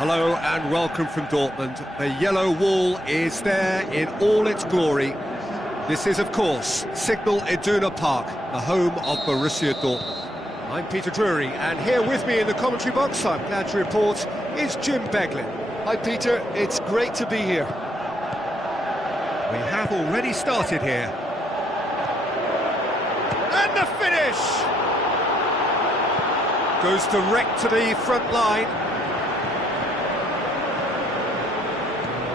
Hello and welcome from Dortmund. The yellow wall is there in all its glory. This is, of course, Signal Iduna Park, the home of Borussia Dortmund. I'm Peter Drury, and here with me in the commentary box, I'm glad to report, is Jim Beglin. Hi Peter, it's great to be here. We have already started here. And the finish! Goes direct to the front line.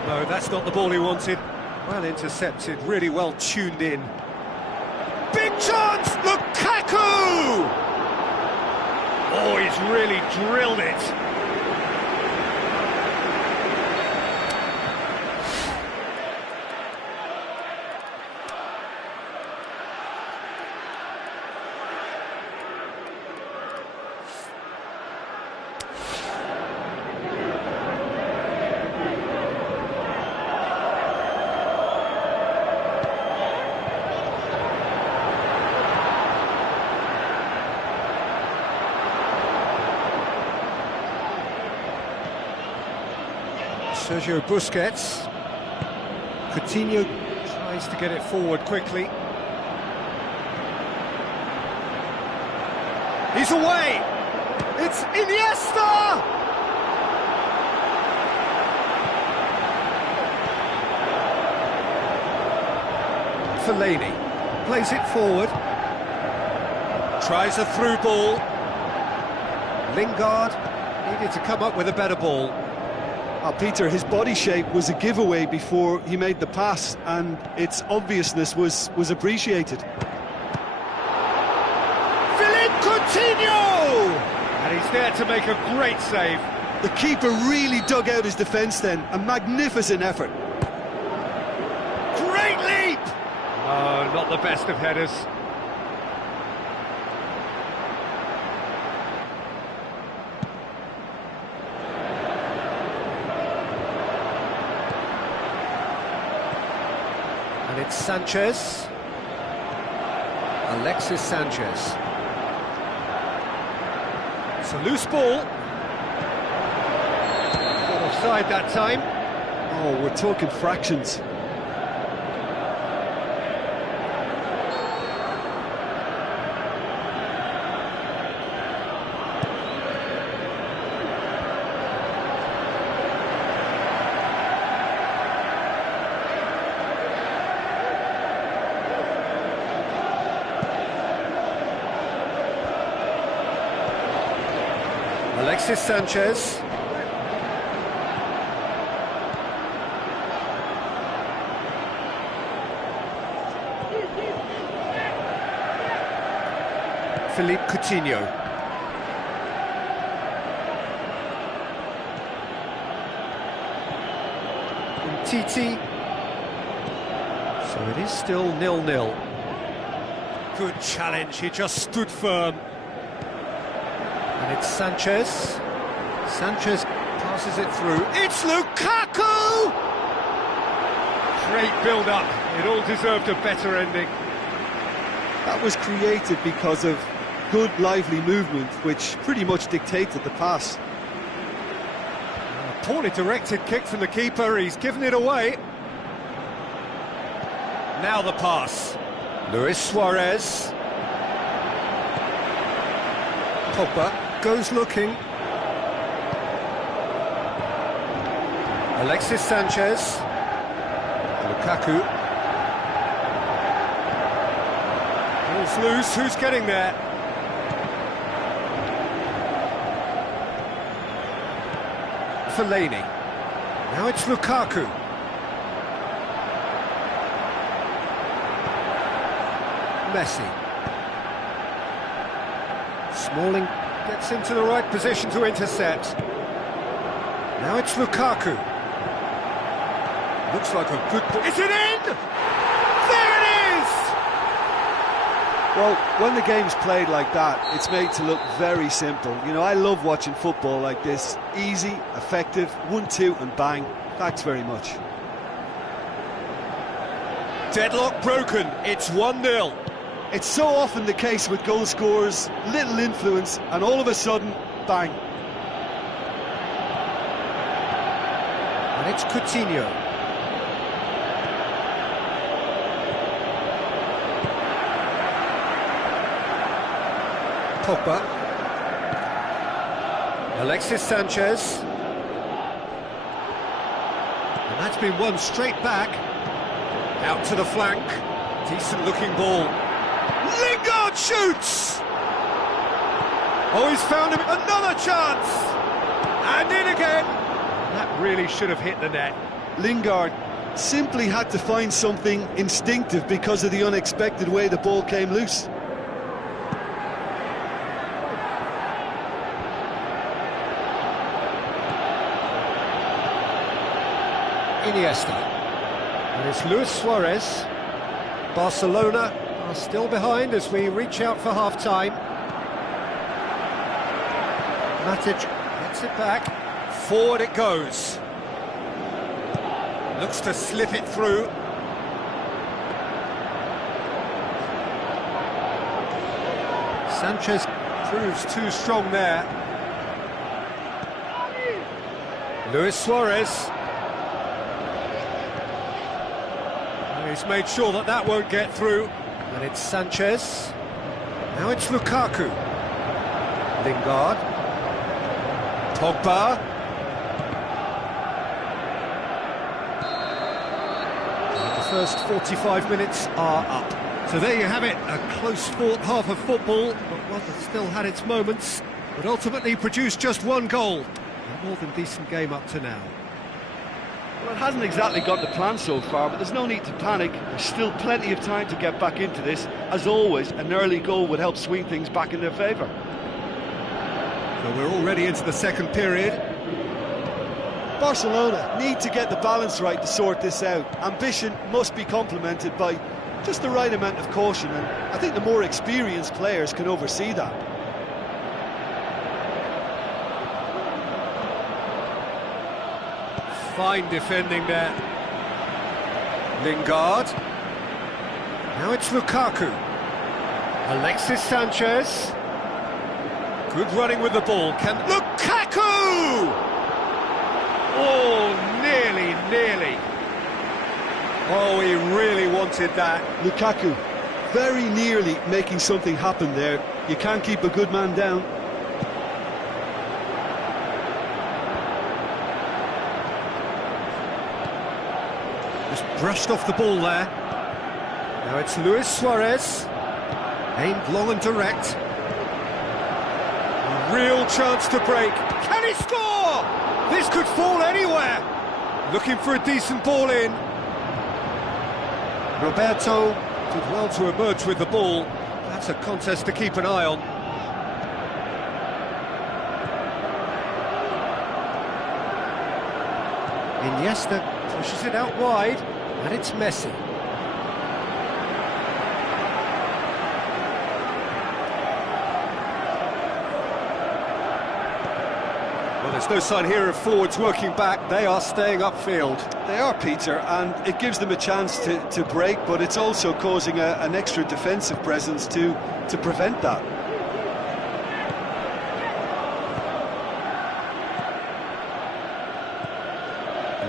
No, that's not the ball he wanted. Well intercepted, really well tuned in. Big chance! Lukaku! Oh, he's really drilled it. Sergio Busquets. Coutinho tries to get it forward quickly. He's away! It's Iniesta! Fellaini plays it forward. Tries a through ball. Lingard needed to come up with a better ball. Peter, his body shape was a giveaway before he made the pass, and its obviousness was appreciated. Philippe Coutinho! And he's there to make a great save. The keeper really dug out his defence then, a magnificent effort. Great leap! Oh, not the best of headers. And it's Sanchez. Alexis Sanchez. It's a loose ball. Not offside that time. Oh, we're talking fractions. Alexis Sanchez. Philippe Coutinho. Umtiti. So it is still 0-0. Good challenge, he just stood firm. And it's Sanchez. Sanchez passes it through. It's Lukaku! Great build-up. It all deserved a better ending. That was created because of good, lively movement, which pretty much dictated the pass. A poorly directed kick from the keeper. He's given it away. Now the pass. Luis Suarez. Pogba goes looking. Alexis Sanchez. Lukaku. Ball's loose, who's getting there? Fellaini. Now it's Lukaku. Messi. Smalling gets into the right position to intercept. Now it's Lukaku. Looks like a good ball. Is it in? There it is! Well, when the game's played like that, it's made to look very simple. You know, I love watching football like this. Easy, effective, 1-2 and bang. Thanks very much. Deadlock broken, it's 1-0. It's so often the case with goal scorers, little influence, and all of a sudden, bang. And it's Coutinho. Pogba. Alexis Sanchez. And that's been won straight back. Out to the flank. Decent looking ball. Lingard shoots! Oh, he's found him. Another chance! And in again! That really should have hit the net. Lingard simply had to find something instinctive because of the unexpected way the ball came loose. Iniesta. And it's Luis Suarez. Barcelona are still behind as we reach out for half-time. Matic gets it back. Forward it goes. Looks to slip it through. Sanchez proves too strong there. Luis Suarez. He's made sure that that won't get through. And it's Sanchez. Now it's Lukaku. Lingard. Pogba. And the first 45 minutes are up. So there you have it, a close-fought half of football, but one that still had its moments, but ultimately produced just one goal. A more than decent game up to now. Well, it hasn't exactly got the plan so far, but there's no need to panic. There's still plenty of time to get back into this. As always, an early goal would help swing things back in their favour. So we're already into the second period. Barcelona need to get the balance right to sort this out. Ambition must be complemented by just the right amount of caution, and I think the more experienced players can oversee that. Fine defending there. Lingard. Now it's Lukaku. Alexis Sanchez. Good running with the ball. Can Lukaku! Oh, nearly. Oh, he really wanted that. Lukaku, very nearly making something happen there. You can't keep a good man down. Just brushed off the ball there. Now it's Luis Suarez. Aimed long and direct. A real chance to break. Can he score? This could fall anywhere. Looking for a decent ball in. Roberto did well to emerge with the ball. That's a contest to keep an eye on. Iniesta pushes it out wide, and it's Messi. Well, there's no sign here of forwards working back. They are staying upfield. They are, Peter, and it gives them a chance to break, but it's also causing an extra defensive presence to prevent that.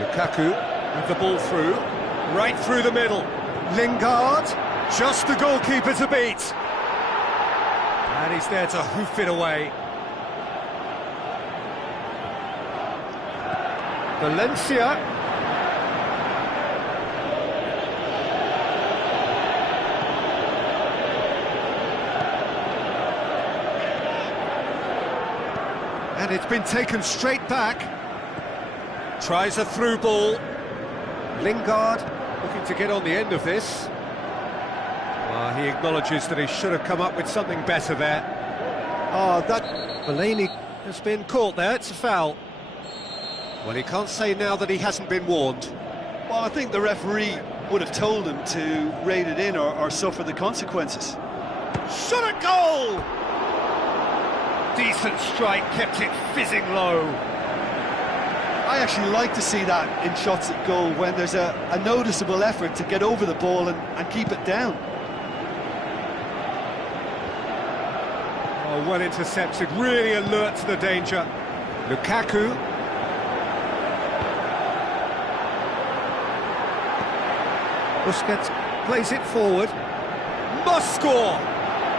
Lukaku with the ball through, right through the middle. Lingard, just the goalkeeper to beat. And he's there to hoof it away. Valencia. And it's been taken straight back. Tries a through ball. Lingard looking to get on the end of this. He acknowledges that he should have come up with something better there. Fellaini has been caught there, it's a foul. Well, he can't say now that he hasn't been warned. Well, I think the referee would have told him to rate it in or suffer the consequences. Shot at goal! Decent strike, kept it fizzing low. I actually like to see that in shots at goal, when there's a noticeable effort to get over the ball and keep it down. Oh, well intercepted, really alert to the danger. Lukaku. Busquets plays it forward. Must score!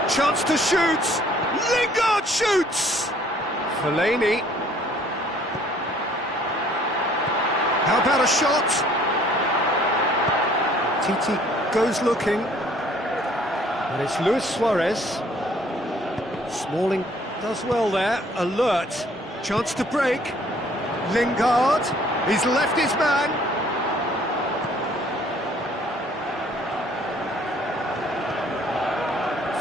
Chance to shoot! Lingard shoots! Fellaini. How about a shot? Titi goes looking. And it's Luis Suarez. Smalling does well there. Alert. Chance to break. Lingard. He's left his man.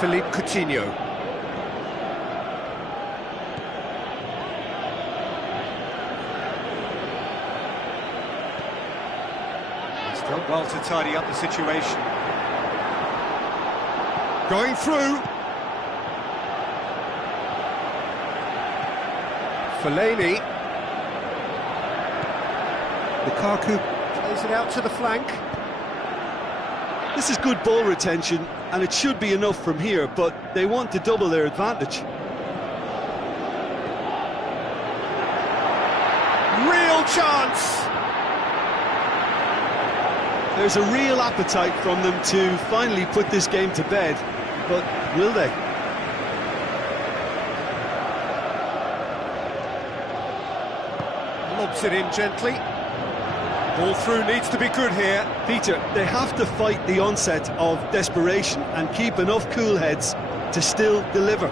Philippe Coutinho. He's done well to tidy up the situation. Going through. Fellaini. Lukaku plays it out to the flank. This is good ball retention, and it should be enough from here, but they want to double their advantage. Real chance! There's a real appetite from them to finally put this game to bed, but will they? Lobs it in gently. Ball through needs to be good here. Peter, they have to fight the onset of desperation and keep enough cool heads to still deliver.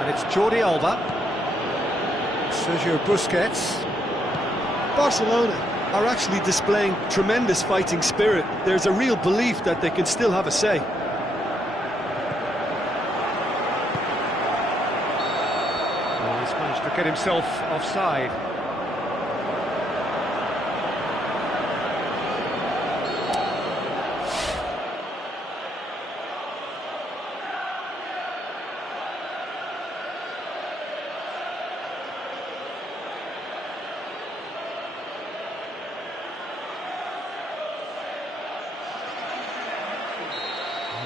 And it's Jordi Alba. Sergio Busquets. Barcelona are actually displaying tremendous fighting spirit. There's a real belief that they can still have a say. He's managed to get himself offside.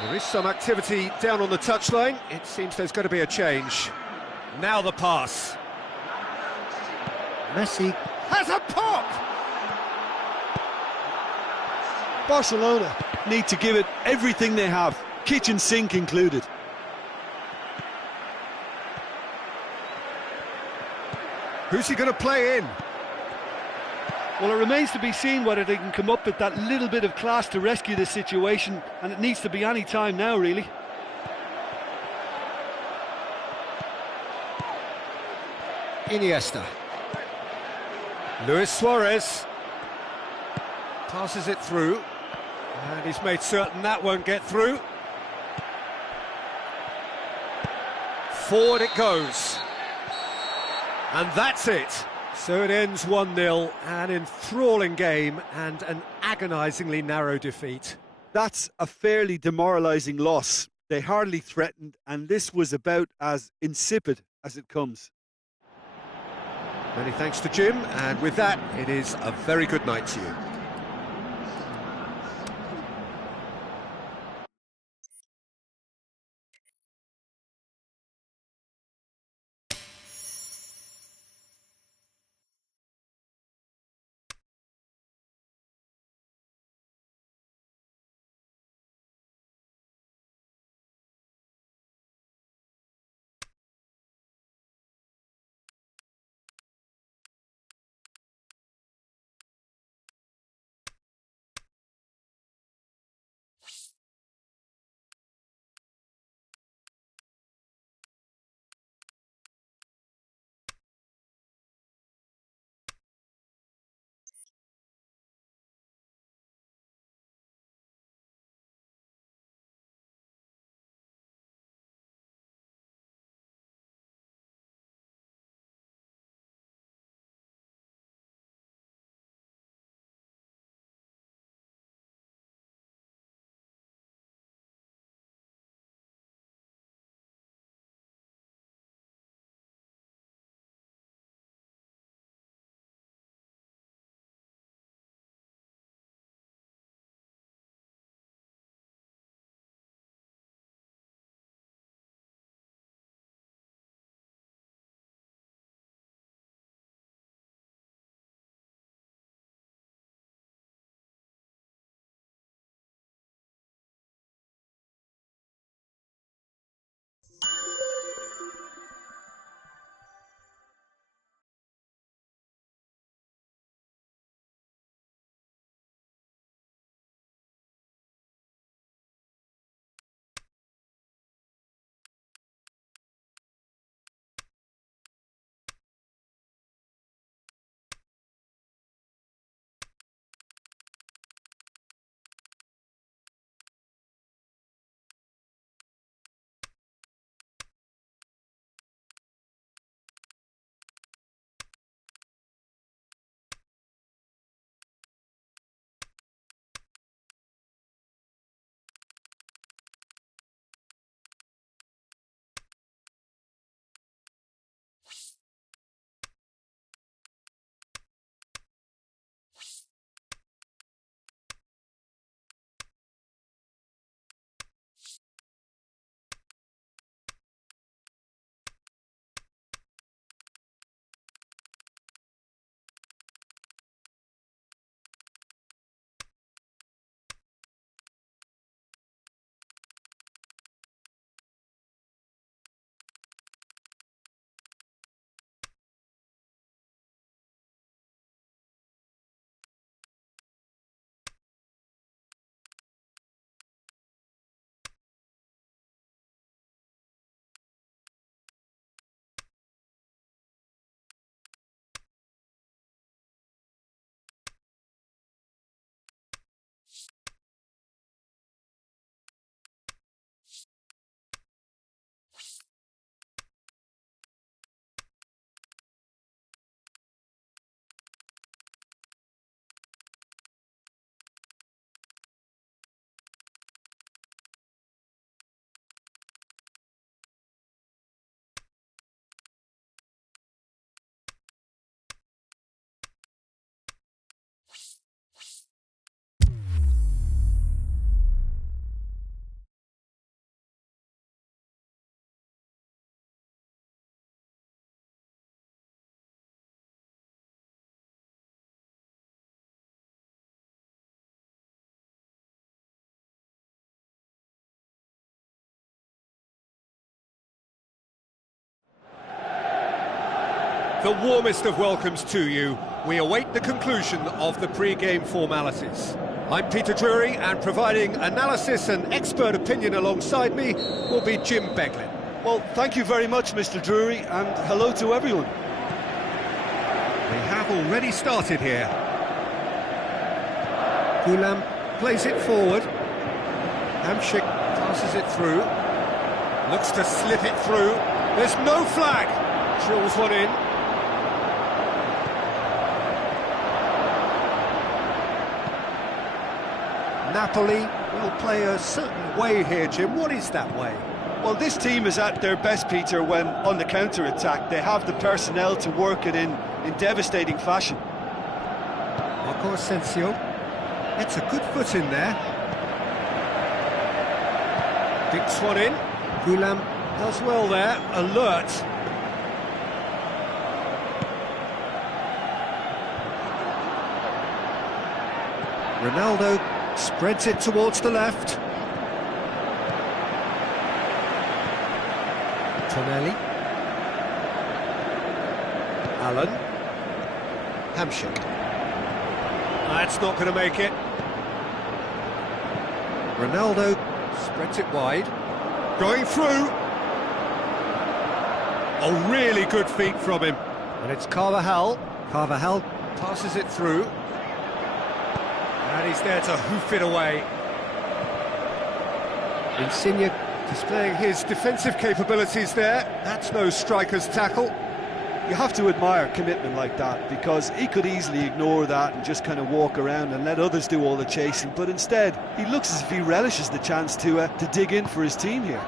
There is some activity down on the touchline. It seems there's going to be a change. Now the pass. Messi has a pop! Barcelona need to give it everything they have, kitchen sink included. Who's he going to play in? Well, it remains to be seen whether they can come up with that little bit of class to rescue this situation, and it needs to be any time now, really. Iniesta. Luis Suarez passes it through, and he's made certain that won't get through. Forward it goes, and that's it. So it ends 1-0, an enthralling game and an agonisingly narrow defeat. That's a fairly demoralising loss. They hardly threatened, and this was about as insipid as it comes. Many thanks to Jim, and with that, it is a very good night to you. The warmest of welcomes to you. We await the conclusion of the pre-game formalities. I'm Peter Drury, and providing analysis and expert opinion alongside me will be Jim Beglin. Well, thank you very much, Mr. Drury, and hello to everyone. We have already started here. Ghoulam plays it forward. Hamšík passes it through. Looks to slip it through. There's no flag. Drills one in. Napoli will play a certain way here, Jim. What is that way? Well, this team is at their best, Peter, when on the counter-attack. They have the personnel to work it in devastating fashion. Marco Asensio. It's a good foot in there. Dinks one in. Ghoulam does well there. Alert. Ronaldo spreads it towards the left. Tonelli. Allen. Hamšík. That's not going to make it. Ronaldo spreads it wide. Going through. Oh, really good feet from him. And it's Carvajal. Carvajal passes it through. And he's there to hoof it away. Insigne displaying his defensive capabilities there. That's no striker's tackle. You have to admire commitment like that, because he could easily ignore that and just kind of walk around and let others do all the chasing, but instead he looks as if he relishes the chance to dig in for his team here.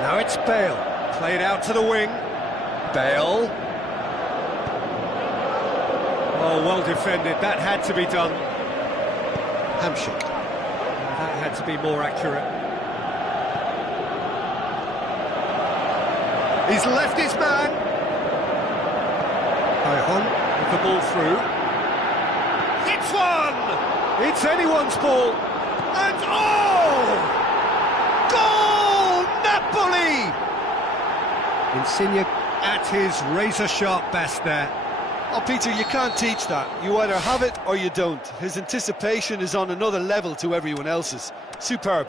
Now it's Bale, played out to the wing. Bale. Oh, well defended, that had to be done. Hamšík. That had to be more accurate. He's left his man. Cajon with the ball through. It's one! It's anyone's ball. And oh! Goal! Napoli! Insigne at his razor-sharp best there. Oh, Peter, you can't teach that. You either have it or you don't. His anticipation is on another level to everyone else's. Superb.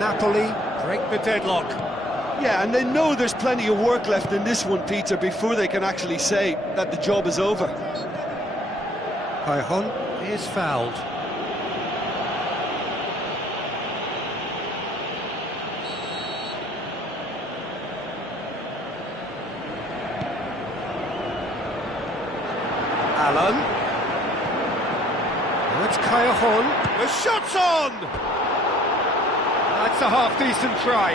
Napoli break the deadlock. Yeah, and they know there's plenty of work left in this one, Peter, before they can actually say that the job is over. Cajon is fouled. Allen. Now it's Cajon. The shot's on! That's a half-decent try.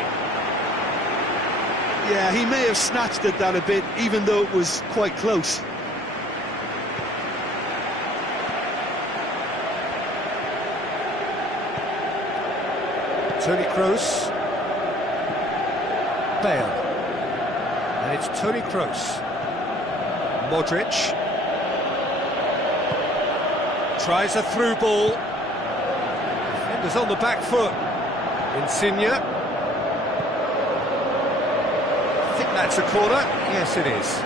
Yeah, he may have snatched at that a bit, even though it was quite close. Toni Kroos. Bale. And it's Toni Kroos. Modric. Tries a through ball. Defender's on the back foot. Insigne. I think that's a corner. Yes, it is.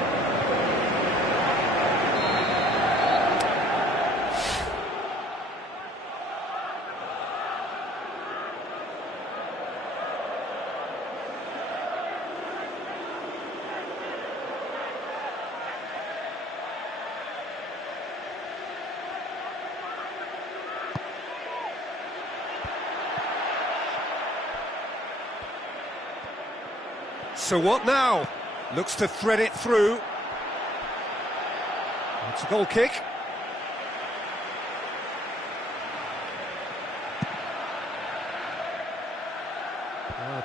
So what now? Looks to thread it through. It's a goal kick.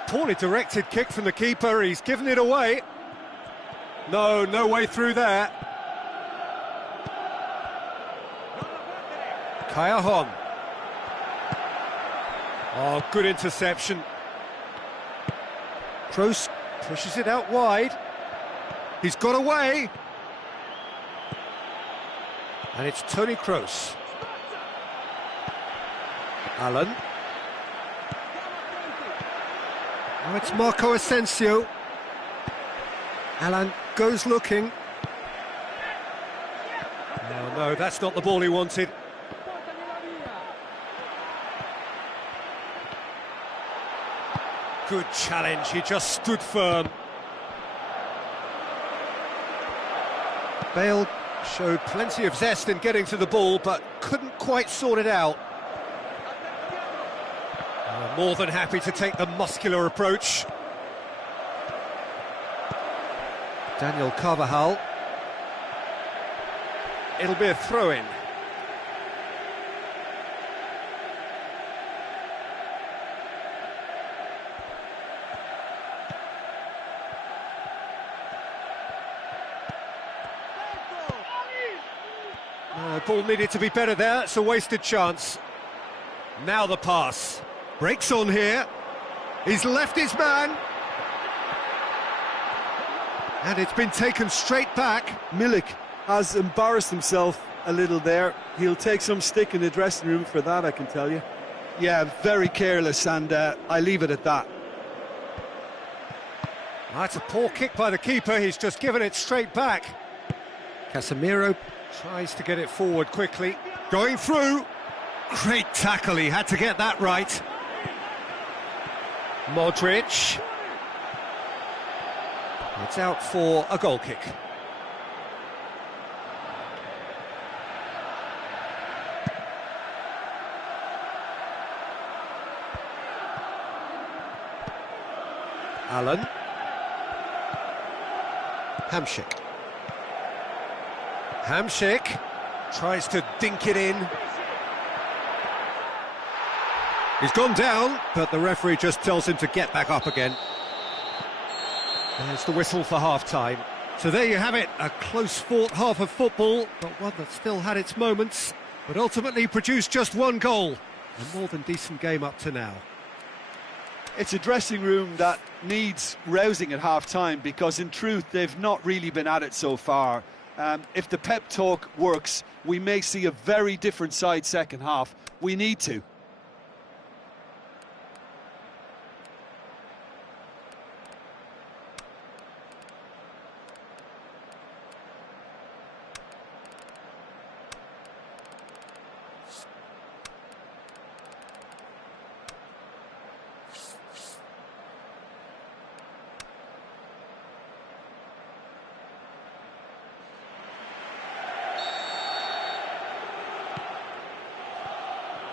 Poorly directed kick from the keeper. He's given it away. No way through there. Cajon. Oh, good interception. Kroos pushes it out wide. He's got away. And it's Toni Kroos. Allen. Now it's Marco Asensio. Alan goes looking. No, that's not the ball he wanted. Good challenge, he just stood firm. Bale showed plenty of zest in getting to the ball, but couldn't quite sort it out. More than happy to take the muscular approach. Daniel Carvajal. It'll be a throw-in. Ball needed to be better there, it's a wasted chance. Now the pass. Breaks on here. He's left his man. And it's been taken straight back. Milik has embarrassed himself a little there. He'll take some stick in the dressing room for that, I can tell you. Yeah, very careless, and I leave it at that. That's a poor kick by the keeper, he's just given it straight back. Casemiro tries to get it forward quickly. Going through. Great tackle, he had to get that right. Modric. It's out for a goal kick. Allen. Hamšík. Hamšík tries to dink it in. He's gone down, but the referee just tells him to get back up again. There's the whistle for half-time. So there you have it, a close-fought half of football, but one that still had its moments, but ultimately produced just one goal. A more than decent game up to now. It's a dressing room that needs rousing at half-time, because in truth they've not really been at it so far. If the pep talk works, we may see a very different side second half. We need to.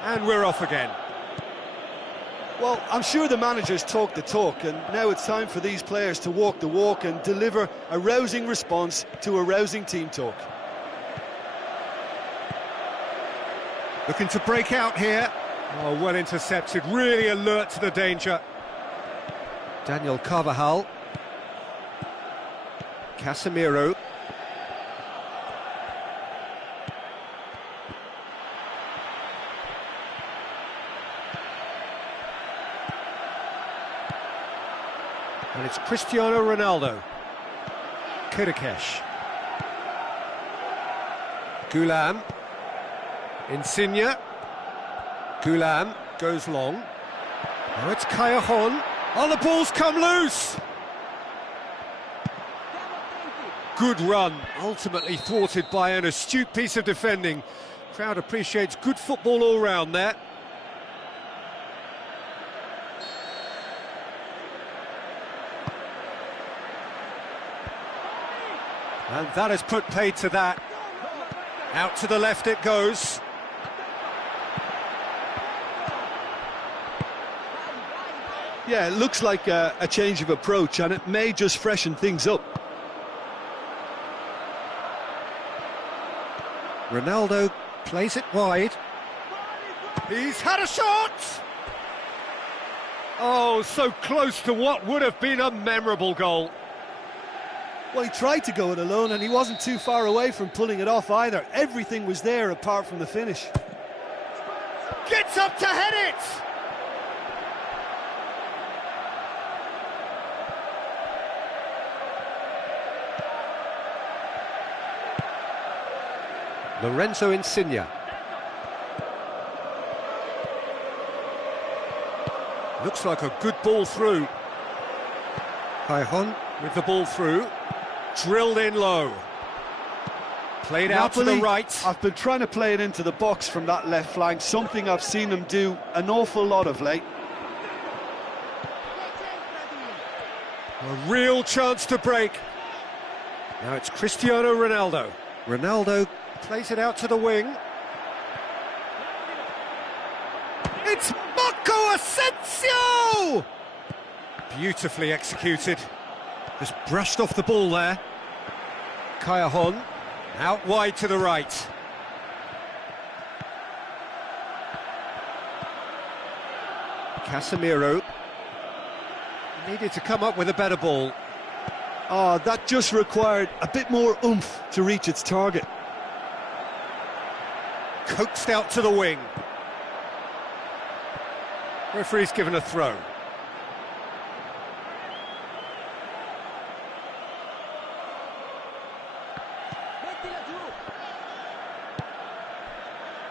And we're off again. Well, I'm sure the managers talk the talk, and now it's time for these players to walk the walk and deliver a rousing response to a rousing team talk. Looking to break out here. Oh, well intercepted, really alert to the danger. Daniel Carvajal. Casemiro. And it's Cristiano Ronaldo. Kirikesh. Gulam. Insigne. Gulam goes long. Now it's Callejon. Oh, the ball's come loose! Good run, ultimately thwarted by an astute piece of defending. Crowd appreciates good football all round there. And that has put paid to that. Out to the left it goes. Yeah, it looks like a change of approach, and it may just freshen things up. Ronaldo plays it wide. He's had a shot! Oh, so close to what would have been a memorable goal. Well, he tried to go it alone, and he wasn't too far away from pulling it off either. Everything was there apart from the finish. Gets up to head it! Lorenzo Insigne. Looks like a good ball through. Cajon with the ball through. Drilled in low. Played out to the right. I've been trying to play it into the box from that left flank, something I've seen them do an awful lot of late. A real chance to break. Now it's Cristiano Ronaldo. Ronaldo plays it out to the wing. It's Marco Asensio! Beautifully executed. Just brushed off the ball there. Cajon out wide to the right. Casemiro needed to come up with a better ball. Oh, that just required a bit more oomph to reach its target. Coaxed out to the wing. Referee's given a throw.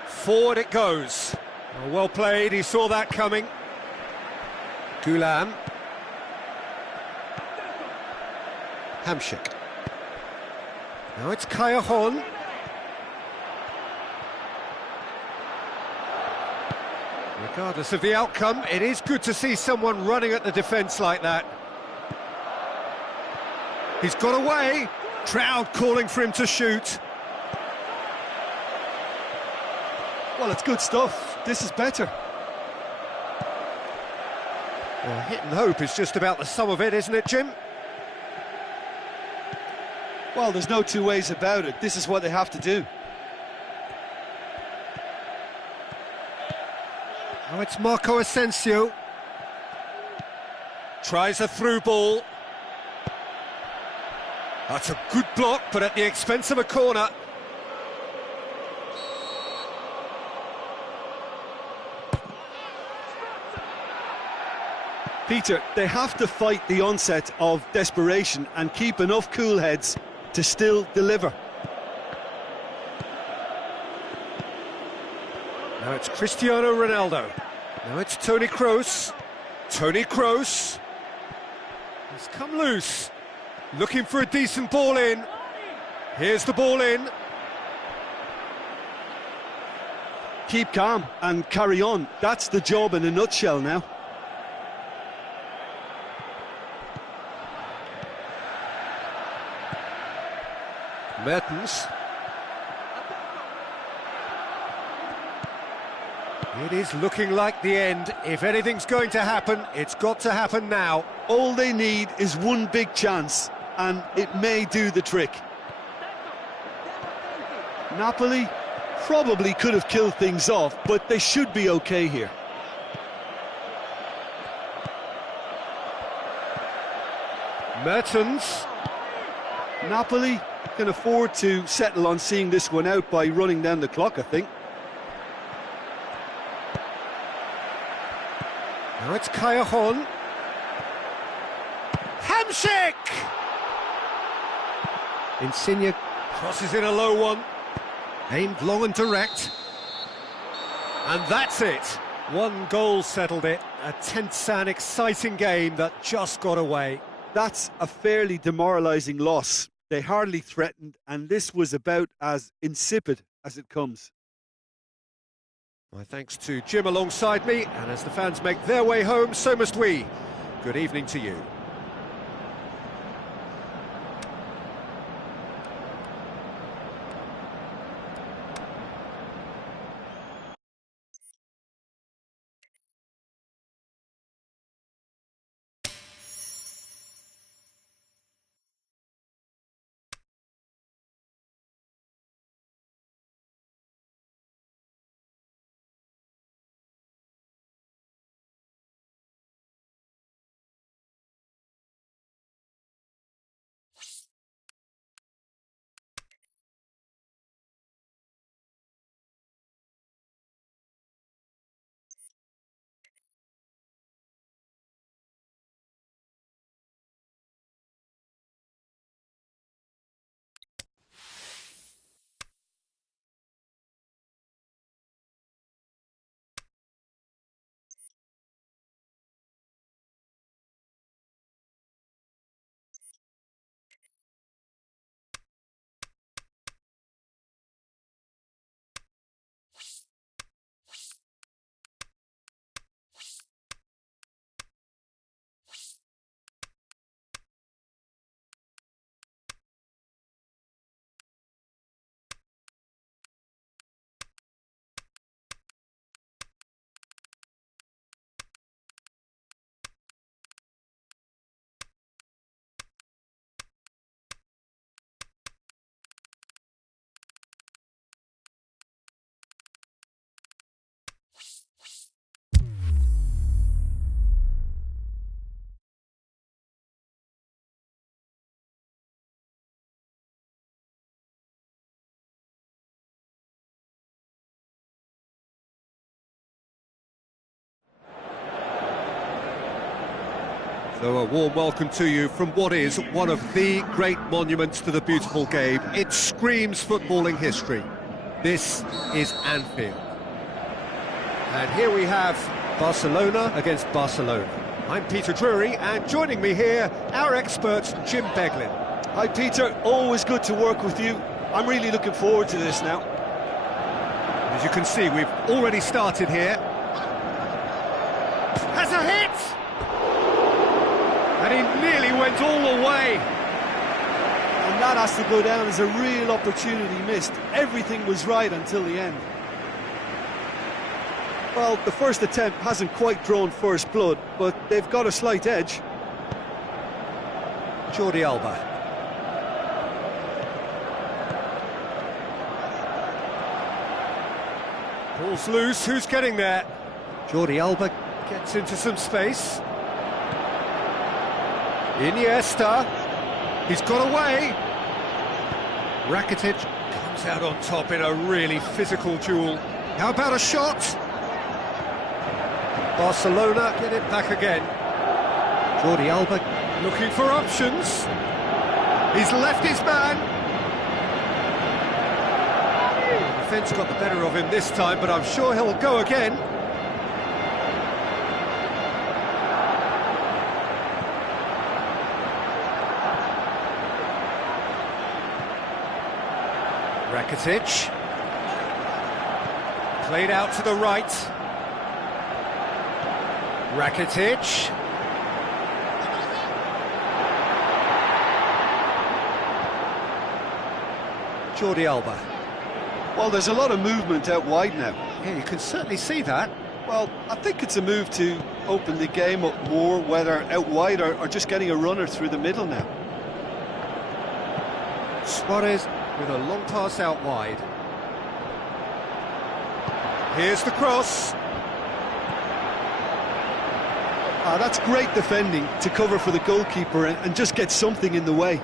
Forward it goes. Oh, well played, he saw that coming. Gulam. Hamšík. Now it's Cajon. Regardless of the outcome, it is good to see someone running at the defence like that. He's got away. Crowd calling for him to shoot. Well, it's good stuff. This is better. Well, hit and hope is just about the sum of it, isn't it, Jim? Well, there's no two ways about it. This is what they have to do. Now it's Marco Asensio. Tries a through ball. That's a good block, but at the expense of a corner. Peter, they have to fight the onset of desperation and keep enough cool heads to still deliver. Now it's Cristiano Ronaldo. Now it's Toni Kroos. Toni Kroos. He's come loose. Looking for a decent ball in. Here's the ball in. Keep calm and carry on. That's the job in a nutshell now. Mertens. It is looking like the end. If anything's going to happen, it's got to happen now. All they need is one big chance, and it may do the trick. Napoli probably could have killed things off, but they should be okay here. Mertens. Napoli can afford to settle on seeing this one out by running down the clock, I think. Now it's Cajon. Hamšík! Insigne crosses in a low one. Aimed long and direct. And that's it. One goal settled it. A tense and exciting game that just got away. That's a fairly demoralising loss. They hardly threatened, and this was about as insipid as it comes. My thanks to Jim alongside me, and as the fans make their way home, so must we. Good evening to you. So a warm welcome to you from what is one of the great monuments to the beautiful game. It screams footballing history. This is Anfield. And here we have Barcelona against Barcelona. I'm Peter Drury, and joining me here, our expert, Jim Beglin. Hi Peter, always good to work with you. I'm really looking forward to this now. As you can see, we've already started here. Has a hit! And he nearly went all the way. And that has to go down as a real opportunity missed. Everything was right until the end. Well, the first attempt hasn't quite drawn first blood, but they've got a slight edge. Jordi Alba. Ball's loose, who's getting there? Jordi Alba gets into some space. Iniesta, he's got away. Rakitic comes out on top in a really physical duel. How about a shot? Barcelona get it back again. Jordi Alba looking for options. He's left his man. The defence got the better of him this time, but I'm sure he'll go again. Rakitic, played out to the right. Rakitic. Jordi Alba. Well, there's a lot of movement out wide now. Yeah, you can certainly see that. Well, I think it's a move to open the game up more, whether out wide or just getting a runner through the middle now. Suarez with a long pass out wide. Here's the cross. That's great defending to cover for the goalkeeper and just get something in the way.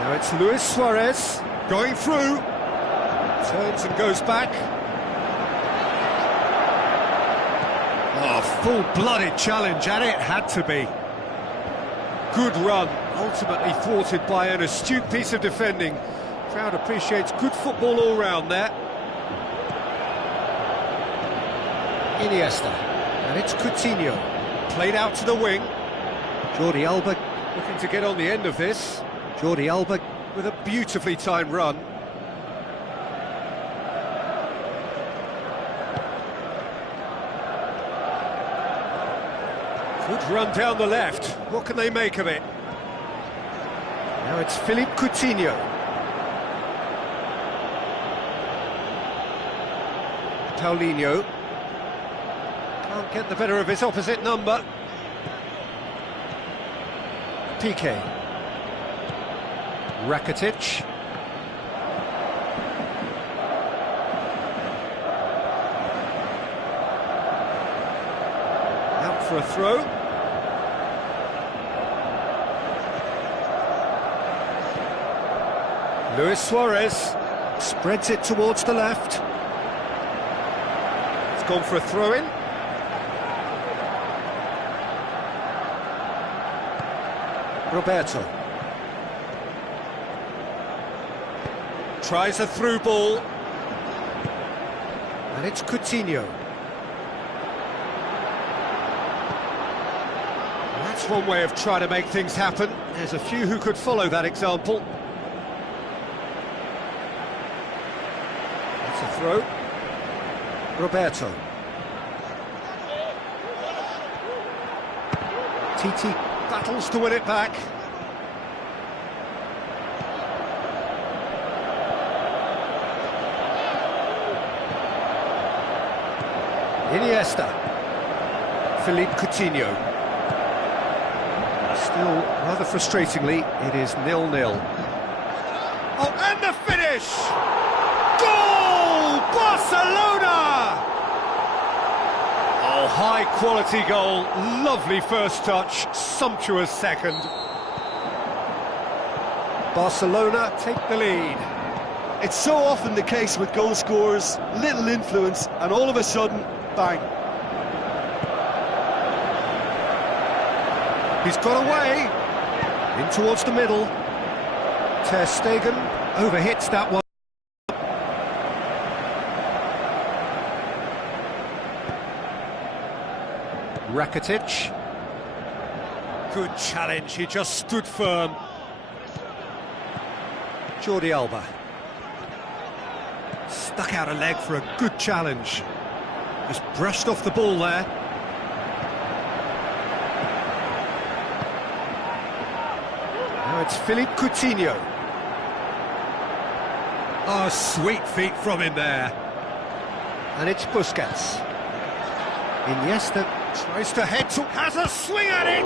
Now it's Luis Suarez going through. Turns and goes back. Oh, full-blooded challenge, and it had to be. Good run, ultimately thwarted by an astute piece of defending. Crowd appreciates good football all round there. Iniesta, and it's Coutinho. Played out to the wing. Jordi Alba looking to get on the end of this. Jordi Alba with a beautifully timed run. Good run down the left. What can they make of it? Now it's Philippe Coutinho. Paulinho. Can't get the better of his opposite number. Piqué. Rakitic. Out for a throw. Luis Suarez spreads it towards the left. It's gone for a throw-in. Roberto. Tries a through ball. And it's Coutinho. That's one way of trying to make things happen. There's a few who could follow that example. That's a throw. Roberto. Titi battles to win it back. Iniesta. Philippe Coutinho. Still, rather frustratingly, it is 0-0. Oh, and the finish! Goal! Barcelona! Oh, high-quality goal. Lovely first touch, sumptuous second. Barcelona take the lead. It's so often the case with goal scorers, little influence, and all of a sudden, bang. He's got away. In towards the middle. Ter Stegen overhits that one. Rakitic. Good challenge, he just stood firm. Jordi Alba. Stuck out a leg for a good challenge. Just brushed off the ball there. Now it's Philippe Coutinho. Oh, sweet feet from him there. And it's Busquets. Iniesta tries to head to... has a swing at it!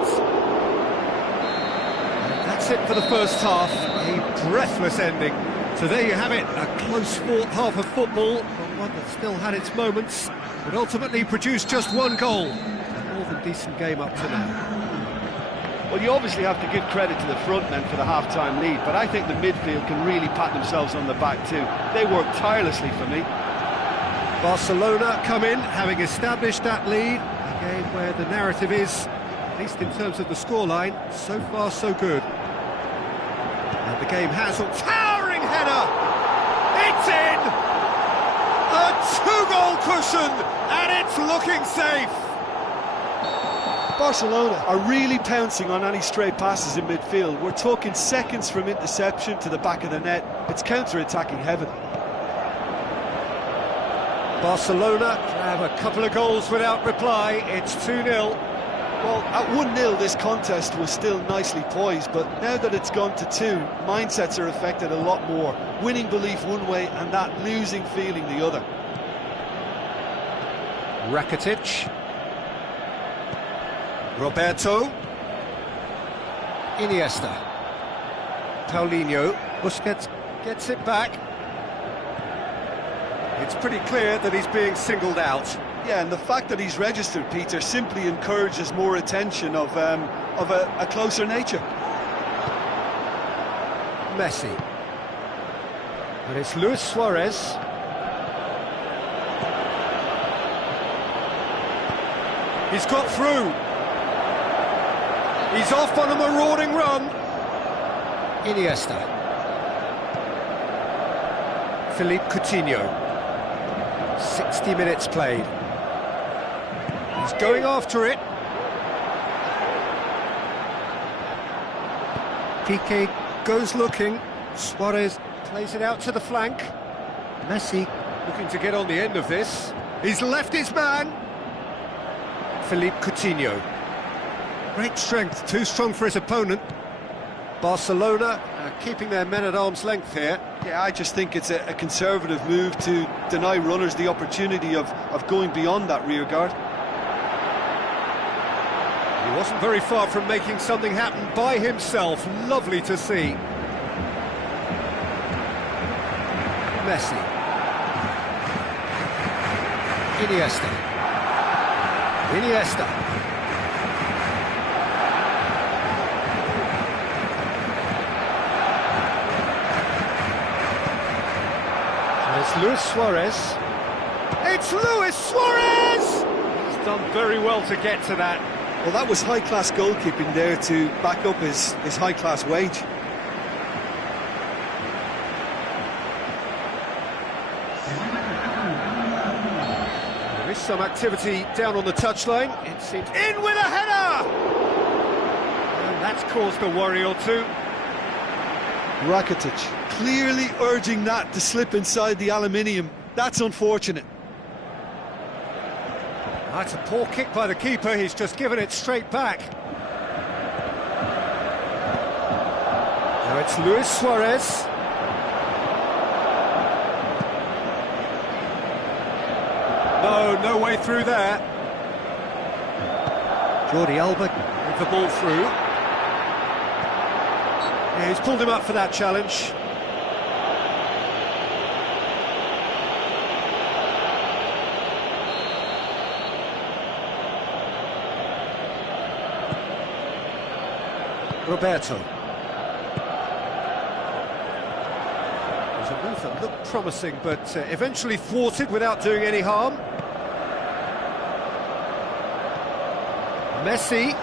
And that's it for the first half. A breathless ending. So there you have it, a close-fought half of football, but one that still had its moments, but ultimately produced just one goal. A more than decent game up to now. Well, you obviously have to give credit to the front men for the half-time lead, but I think the midfield can really pat themselves on the back too. They work tirelessly for me. Barcelona come in, having established that lead, a game where the narrative is, at least in terms of the scoreline, so far so good. And the game has a towering header! It's in! A two-goal cushion, and it's looking safe! Barcelona are really pouncing on any stray passes in midfield. We're talking seconds from interception to the back of the net. It's counter-attacking heaven. Barcelona have a couple of goals without reply. It's 2-0. Well, at 1-0 this contest was still nicely poised, but now that it's gone to 2, mindsets are affected a lot more. Winning belief one way and that losing feeling the other. Rakitic. Roberto. Iniesta. Paulinho. Busquets gets it back. It's pretty clear that he's being singled out. Yeah, and the fact that he's registered, Peter, simply encourages more attention of a closer nature. Messi. And it's Luis Suarez. He's got through. He's off on a marauding run. Iniesta. Philippe Coutinho. 60 minutes played. He's going after it. Piqué goes looking. Suarez plays it out to the flank. Messi looking to get on the end of this. He's left his man. Philippe Coutinho. Great strength, too strong for his opponent. Barcelona keeping their men at arm's length here. Yeah, I just think it's a conservative move to deny runners the opportunity of going beyond that rear guard. He wasn't very far from making something happen by himself. Lovely to see. Messi. Iniesta. It's Luis Suarez. It's Luis Suarez! He's done very well to get to that. Well, that was high-class goalkeeping there to back up his high-class wage. There is some activity down on the touchline. It seems in with a header! And that's caused a worry or two. Rakitic clearly urging that to slip inside the aluminium. That's unfortunate. That's a poor kick by the keeper. He's just given it straight back. Now it's Luis Suarez. No way through there. Jordi Alba with the ball through. Yeah, he's pulled him up for that challenge. Roberto. There's a move that looked promising, but eventually thwarted without doing any harm. Messi.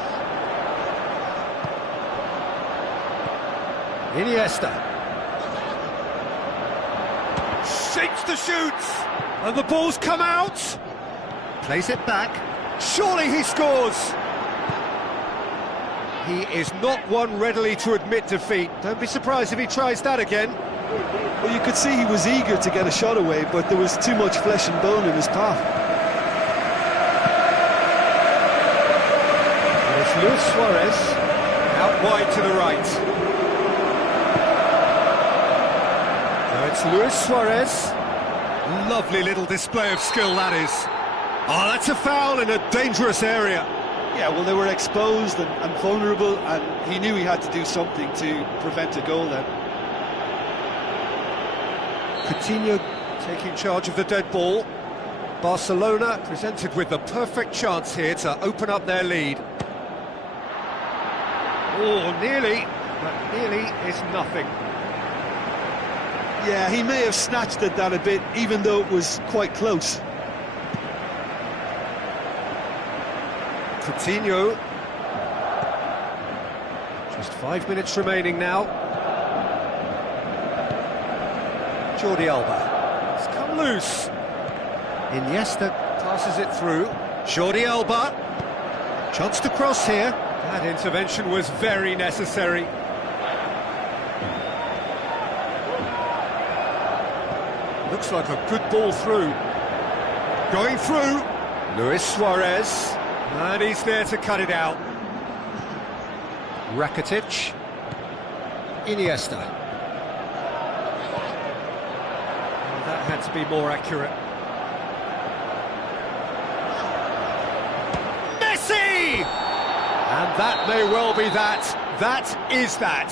Iniesta. Shakes to shoot! And the ball's come out! Plays it back. Surely he scores! He is not one readily to admit defeat. Don't be surprised if he tries that again. Well, you could see he was eager to get a shot away, but there was too much flesh and bone in his path. And it's Luis Suarez, out wide to the right. So it's Luis Suarez. Lovely little display of skill, that is. Oh, that's a foul in a dangerous area. Yeah, well, they were exposed and vulnerable, and he knew he had to do something to prevent a goal then. Coutinho taking charge of the dead ball. Barcelona presented with the perfect chance here to open up their lead. Oh, nearly, but nearly is nothing. Yeah, he may have snatched at that a bit, even though it was quite close. Coutinho. Just 5 minutes remaining now. Jordi Alba. It's come loose. Iniesta passes it through. Jordi Alba. Chance to cross here. That intervention was very necessary. Looks like a good ball through. Going through. Luis Suarez. And he's there to cut it out. Rakitic. Iniesta. Oh, that had to be more accurate. Messi! And that may well be that. That is that.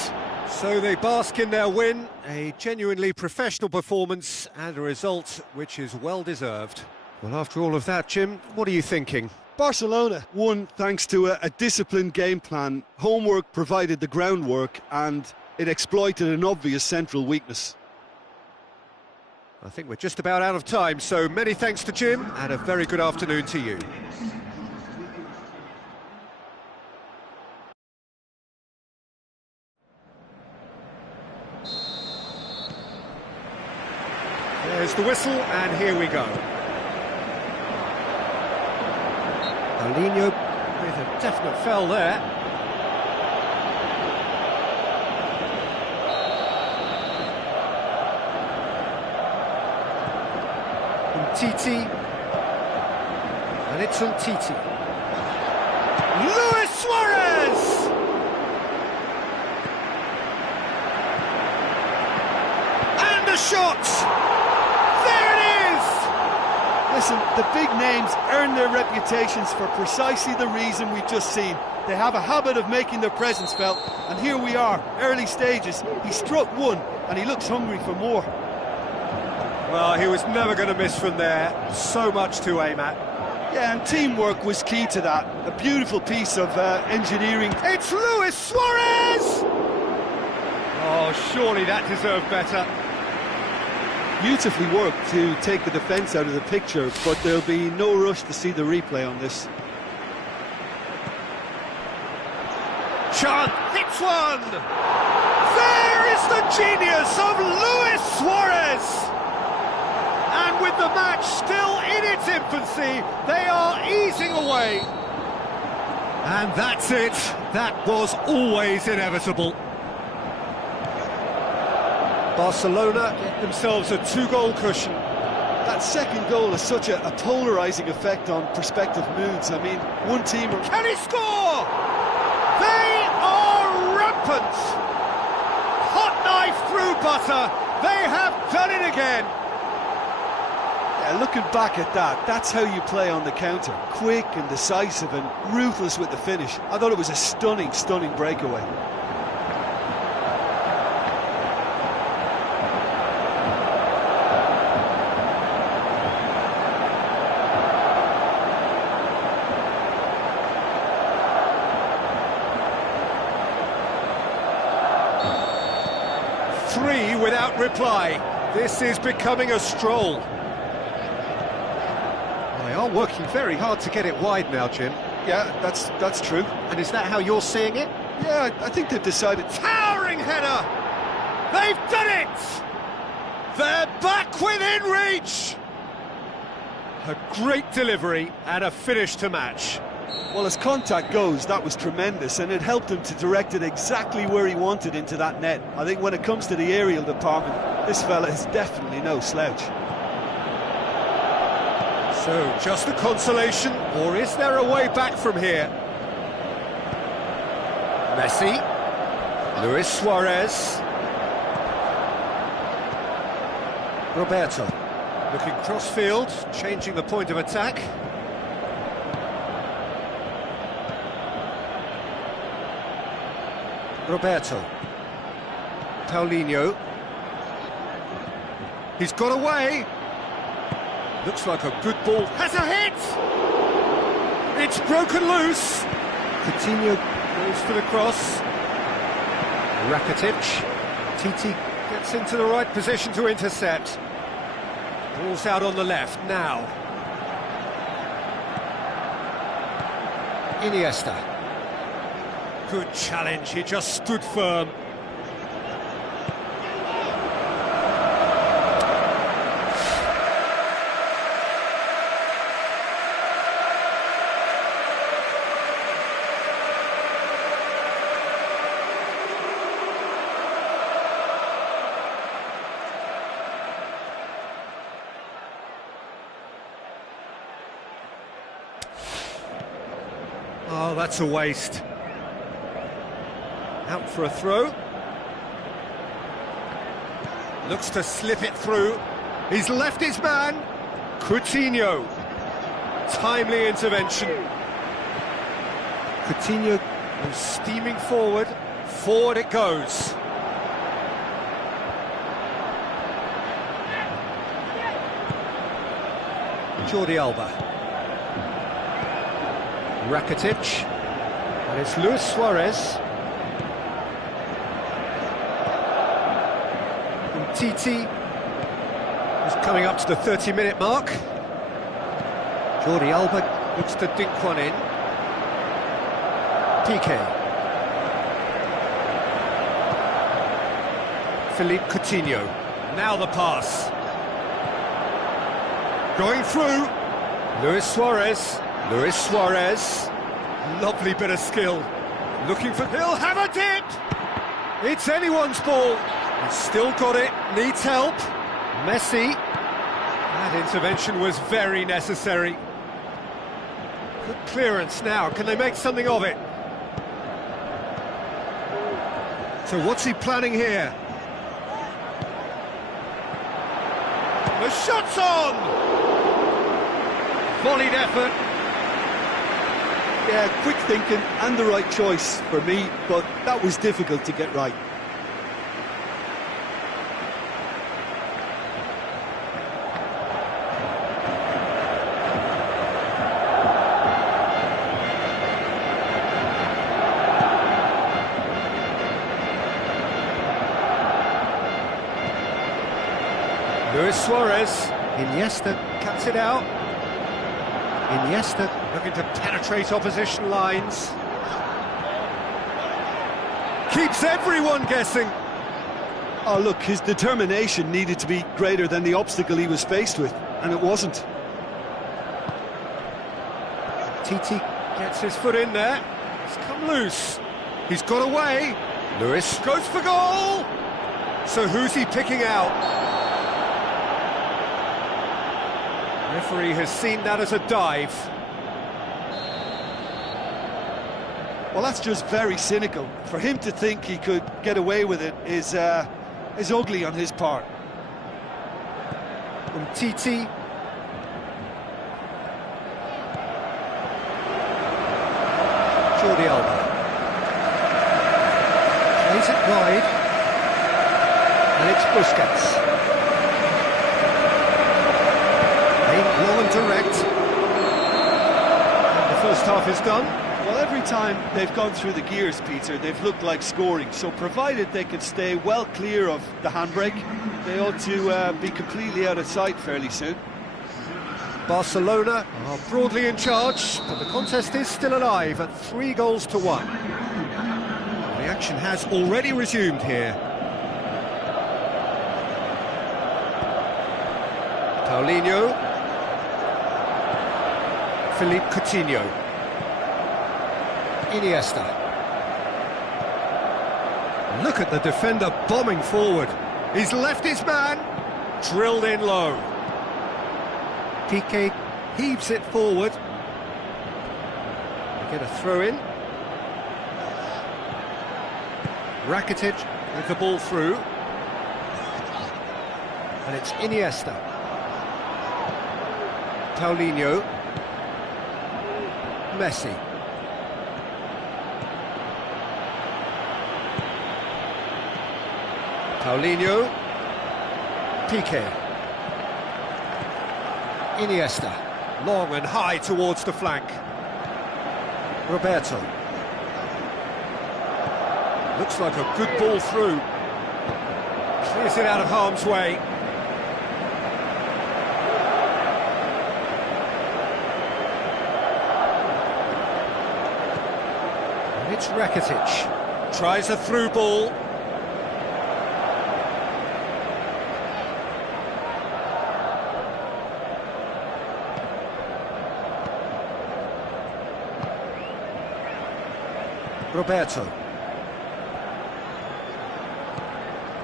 So they bask in their win, a genuinely professional performance and a result which is well deserved. Well, after all of that, Jim, what are you thinking? Barcelona won thanks to a disciplined game plan. Homework provided the groundwork, and it exploited an obvious central weakness. I think we're just about out of time, so many thanks to Jim, and a very good afternoon to you. There's the whistle, and here we go. Paulinho with a definite foul there. Umtiti. And it's Umtiti. Luis Suarez! And a shot! Listen, the big names earn their reputations for precisely the reason we've just seen. They have a habit of making their presence felt, and here we are, early stages. He struck one, and he looks hungry for more. Well, he was never going to miss from there. So much to aim at. Yeah, and teamwork was key to that. A beautiful piece of engineering. It's Luis Suarez! Oh, surely that deserved better. Beautifully worked to take the defence out of the picture, but there'll be no rush to see the replay on this. Chant hits one! There is the genius of Luis Suarez! And with the match still in its infancy, they are easing away. And that's it. That was always inevitable. Barcelona get themselves a 2-goal cushion. That second goal has such a polarising effect on prospective moods. I mean, one team... Can he score? They are rampant! Hot knife through butter. They have done it again. Yeah, looking back at that, that's how you play on the counter. Quick and decisive and ruthless with the finish. I thought it was a stunning, stunning breakaway. Three without reply. This is becoming a stroll. They are working very hard to get it wide now, Jim. Yeah, that's true. And is that how you're seeing it? Yeah, I think they've decided. Towering header! They've done it! They're back within reach! A great delivery and a finish to match. Well, as contact goes, that was tremendous, and it helped him to direct it exactly where he wanted into that net. I think when it comes to the aerial department, this fella is definitely no slouch. So, just a consolation, or is there a way back from here? Messi, Luis Suarez, Roberto, looking cross-field, changing the point of attack. Roberto, Paulinho, he's got away. Looks like a good ball. Has a hit! It's broken loose. Coutinho goes for the cross. Rakitic. Titi gets into the right position to intercept. Ball's out on the left now. Iniesta. Good challenge, he just stood firm. Oh, that's a waste. Out for a throw. Looks to slip it through. He's left his man. Coutinho. Timely intervention. Coutinho goes steaming forward. Forward it goes. Jordi Alba. Rakitic. And it's Luis Suarez. Titi is coming up to the 30-minute mark. Jordi Alba looks to dink one in. Piqué. Philippe Coutinho. Now the pass. Going through. Luis Suarez. Luis Suarez. Lovely bit of skill. Looking for... He'll have a dip! It's anyone's ball. He's still got it, needs help. Messi. That intervention was very necessary. Good clearance now, can they make something of it? So what's he planning here? The shot's on! Volleyed effort. Yeah, quick thinking and the right choice for me, but that was difficult to get right. Luis Suarez, Iniesta cuts it out. Iniesta looking to penetrate opposition lines. Keeps everyone guessing. Oh look, his determination needed to be greater than the obstacle he was faced with, and it wasn't. Titi gets his foot in there. It's come loose. He's got away. Luis goes for goal. So who's he picking out? Referee has seen that as a dive. Well, that's just very cynical. For him to think he could get away with it is ugly on his part. Titi. Jordi Alba. Plays it wide. And it's Busquets. Low and direct. And the first half is done. Well, every time they've gone through the gears, Peter, they've looked like scoring. So provided they can stay well clear of the handbrake, they ought to be completely out of sight fairly soon. Barcelona are broadly in charge, but the contest is still alive at 3-1. The action has already resumed here. Paulinho. Philippe Coutinho. Iniesta. Look at the defender bombing forward. He's left his man. Drilled in low. Piqué heaves it forward. They get a throw in. Rakitic with the ball through. And it's Iniesta. Paulinho. Messi. Paulinho. Piqué. Iniesta. Long and high towards the flank. Roberto. Looks like a good ball through. Clears it out of harm's way. And it's Rakitic. Tries a through ball. Roberto.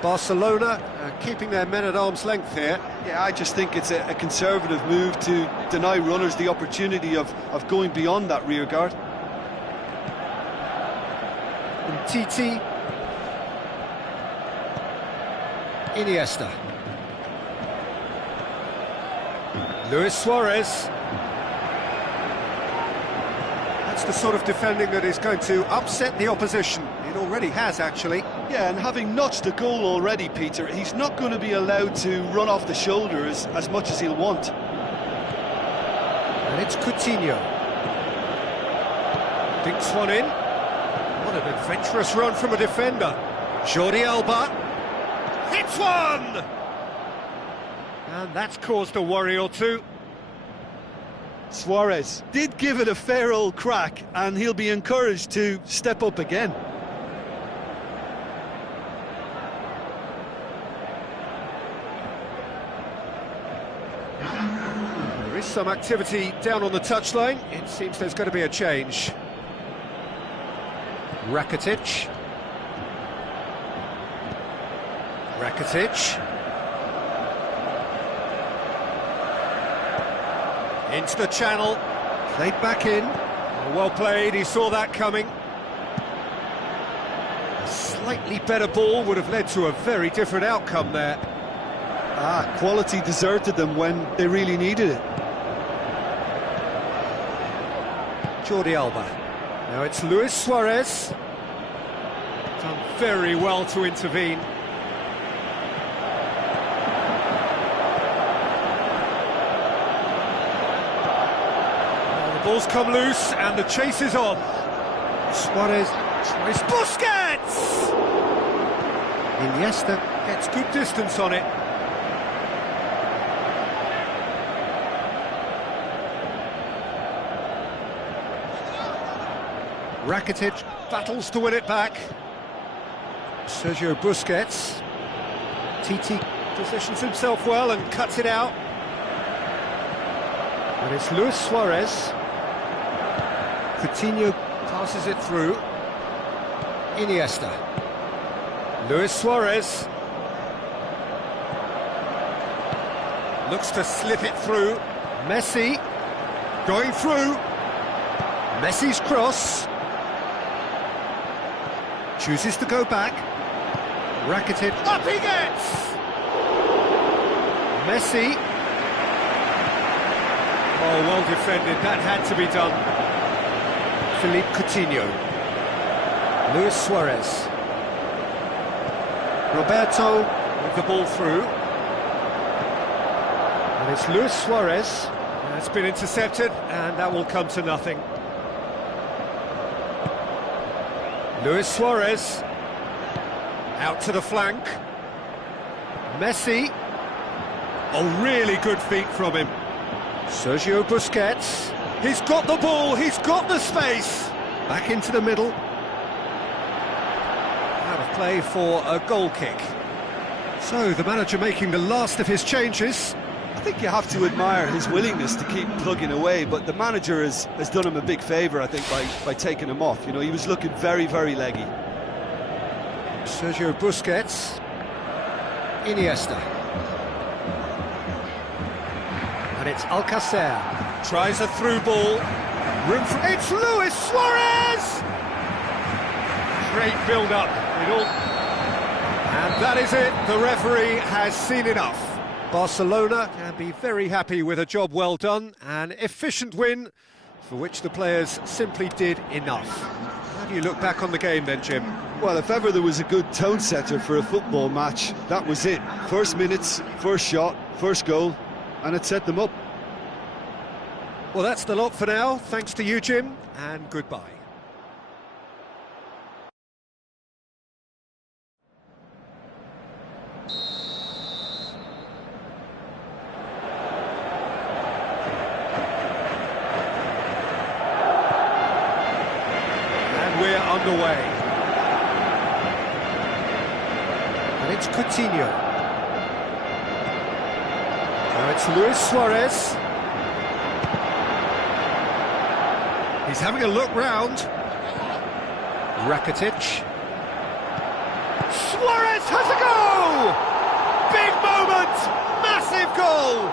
Barcelona keeping their men at arm's length here. Yeah, I just think it's a conservative move to deny runners the opportunity of going beyond that rear guard. And Titi. Iniesta. Luis Suarez. That's the sort of defending that is going to upset the opposition. It already has, actually. Yeah, and having notched a goal already, Peter, he's not going to be allowed to run off the shoulders as much as he'll want. And it's Coutinho. Dinks one in. What an adventurous run from a defender. Jordi Alba. Hits one! And that's caused a worry or two. Suarez did give it a fair old crack, and he'll be encouraged to step up again. There is some activity down on the touchline. It seems there's going to be a change. Rakitic. Rakitic. Into the channel. Played back in. Well played, he saw that coming. A slightly better ball would have led to a very different outcome there. Quality deserted them when they really needed it. Jordi Alba. Now it's Luis Suarez. Done very well to intervene. Now the ball's come loose and the chase is on. Suarez tries Busquets! Iniesta gets good distance on it. Rakitic battles to win it back. Sergio Busquets. Titi positions himself well and cuts it out. And it's Luis Suarez. Coutinho passes it through. Iniesta. Luis Suarez. Looks to slip it through. Messi. Going through. Messi's cross. Chooses to go back. Rakitic. Up he gets! Messi. Oh, well defended. That had to be done. Philippe Coutinho. Luis Suarez. Roberto with the ball through. And it's Luis Suarez. That's been intercepted, and that will come to nothing. Luis Suarez, out to the flank. Messi. Oh, really good feet from him. Sergio Busquets. He's got the ball, he's got the space. Back into the middle. Out of play for a goal kick. So, the manager making the last of his changes. I think you have to admire his willingness to keep plugging away, but the manager has done him a big favour, I think, by taking him off. You know, he was looking very, very leggy. Sergio Busquets. Iniesta. And it's Alcacer. Tries a through ball. Room for... It's Luis Suarez! Great build-up. And that is it. The referee has seen enough. Barcelona can be very happy with a job well done. An efficient win for which the players simply did enough. How do you look back on the game then, Jim? Well, if ever there was a good tone setter for a football match, that was it. First minutes, first shot, first goal, and it set them up. Well, that's the lot for now. Thanks to you, Jim, and goodbye. And we're underway. And it's Coutinho. Now it's Luis Suarez. He's having a look round. Rakitic. Suarez has a goal! Big moment! Massive goal!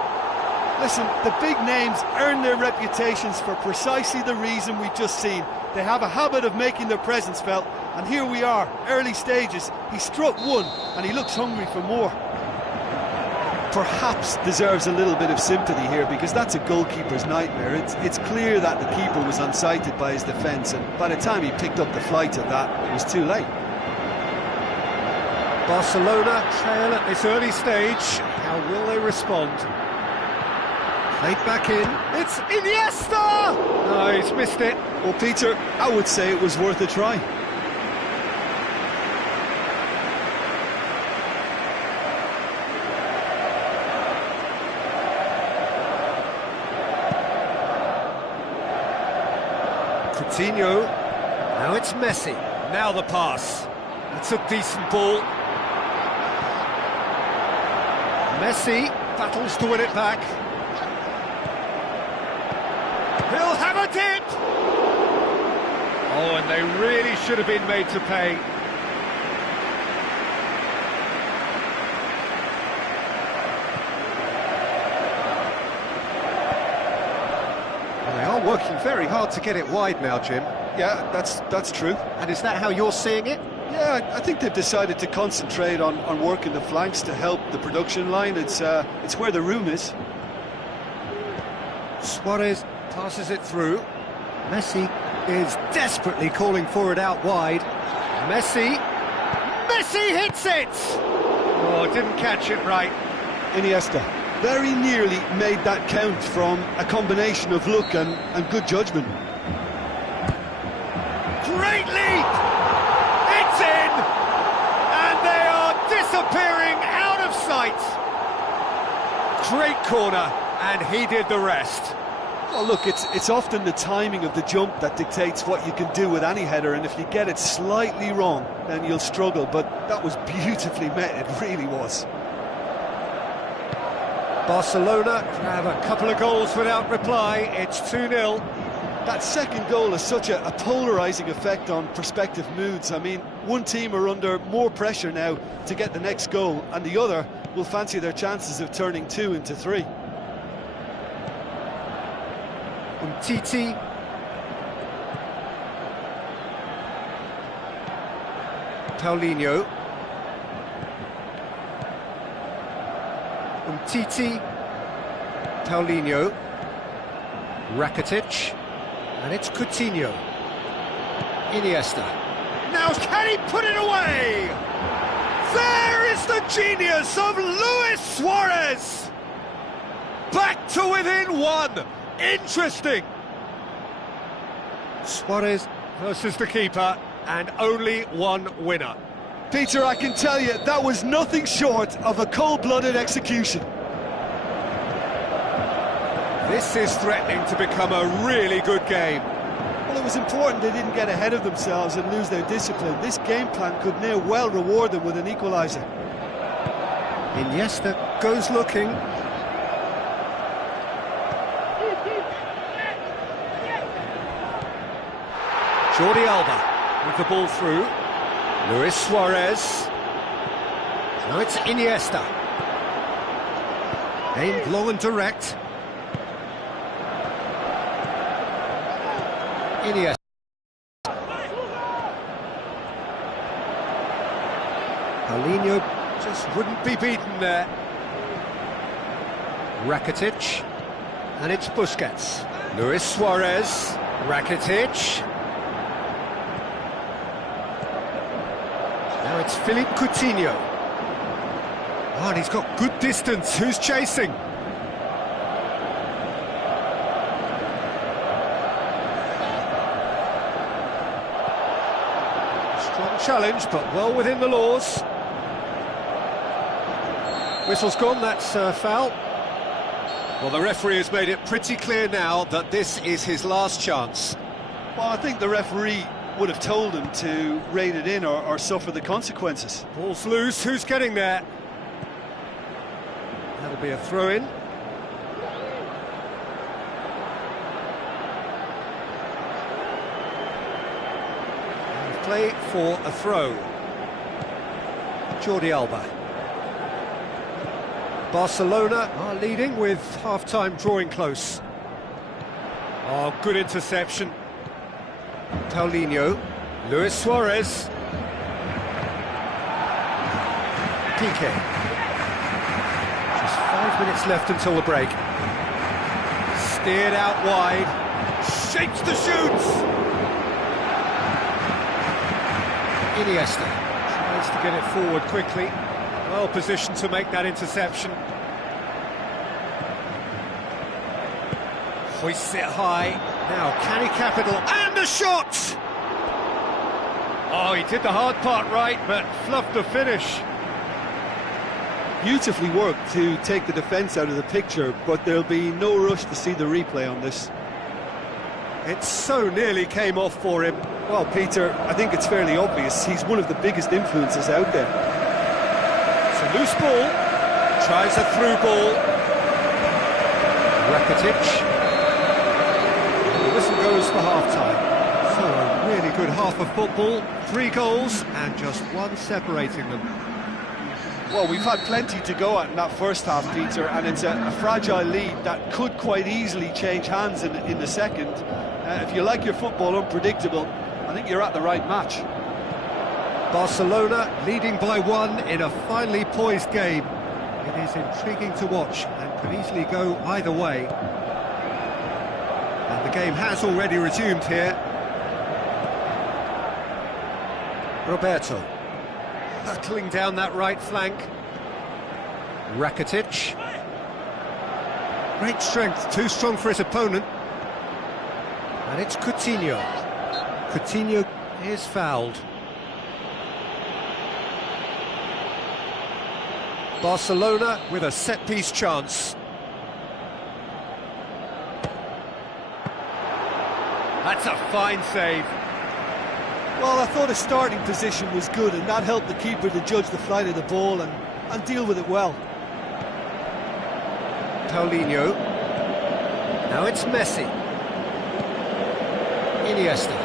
Listen, the big names earn their reputations for precisely the reason we've just seen. They have a habit of making their presence felt, and here we are, early stages. He struck one, and he looks hungry for more. Perhaps deserves a little bit of sympathy here, because that's a goalkeeper's nightmare. It's clear that the keeper was unsighted by his defence, and by the time he picked up the flight of that, it was too late. Barcelona trail at this early stage. How will they respond? Played back in. It's Iniesta! No, he's missed it. Well, Peter, I would say it was worth a try. Coutinho, now it's Messi, now the pass, it's a decent ball. Messi battles to win it back. He'll have a dip! Oh, and they really should have been made to pay. Working very hard to get it wide now, Jim. Yeah, that's true. And is that how you're seeing it? Yeah, I think they've decided to concentrate on working the flanks to help the production line. It's where the room is. Suarez passes it through. Messi is desperately calling for it out wide. Messi hits it! Oh, didn't catch it right. Iniesta very nearly made that count from a combination of luck and good judgment. Great leap! It's in! And they are disappearing out of sight! Great corner, and he did the rest. Well, look, it's often the timing of the jump that dictates what you can do with any header, and if you get it slightly wrong, then you'll struggle, but that was beautifully met, it really was. Barcelona have a couple of goals without reply. It's 2-0. That second goal has such a polarising effect on prospective moods. I mean, one team are under more pressure now to get the next goal, and the other will fancy their chances of turning 2 into 3. Titi. Paulinho. Titi, Paulinho, Rakitic, and it's Coutinho. Iniesta. Now can he put it away? There is the genius of Luis Suarez! Back to within one. Interesting. Suarez versus the keeper, and only one winner. Peter, I can tell you, that was nothing short of a cold-blooded execution. This is threatening to become a really good game. Well, it was important they didn't get ahead of themselves and lose their discipline. This game plan could now well reward them with an equaliser. Iniesta goes looking. Jordi Alba with the ball through. Luis Suarez. Now it's Iniesta. Aimed long and direct. Iniesta. Paulinho just wouldn't be beaten there. Rakitic. And it's Busquets. Luis Suarez. Rakitic. Now it's Philippe Coutinho. Oh, and he's got good distance. Who's chasing? Strong challenge, but well within the laws. Whistle's gone, that's a foul. Well, the referee has made it pretty clear now that this is his last chance. Well, I think the referee would have told him to rein it in or suffer the consequences. Ball's loose, who's getting there? That'll be a throw-in. Play for a throw. Jordi Alba. Barcelona are leading with half-time drawing close. Oh, good interception. Paulinho. Luis Suarez. Piqué. Just 5 minutes left until the break. Steered out wide. Shapes the shoots. Iniesta tries to get it forward quickly. Well positioned to make that interception. Hoists it high. Now, can he cap it all? And the shot! Oh, he did the hard part right, but fluffed the finish. Beautifully worked to take the defence out of the picture, but there'll be no rush to see the replay on this. It so nearly came off for him. Well, Peter, I think it's fairly obvious. He's one of the biggest influences out there. It's a loose ball. Tries a through ball. Rakitic. The whistle goes for half-time. So a really good half of football. 3 goals and just one separating them. Well, we've had plenty to go at in that first half, Peter, and it's a fragile lead that could quite easily change hands in the second. If you like your football unpredictable, I think you're at the right match. Barcelona leading by 1 in a finely poised game. It is intriguing to watch and could easily go either way. And the game has already resumed here. Roberto. Hurtling down that right flank. Rakitic. Great strength, too strong for his opponent. And it's Coutinho. Coutinho is fouled. Barcelona with a set-piece chance. That's a fine save. Well, I thought his starting position was good, and that helped the keeper to judge the flight of the ball and deal with it well. Paulinho. Now it's Messi. Iniesta.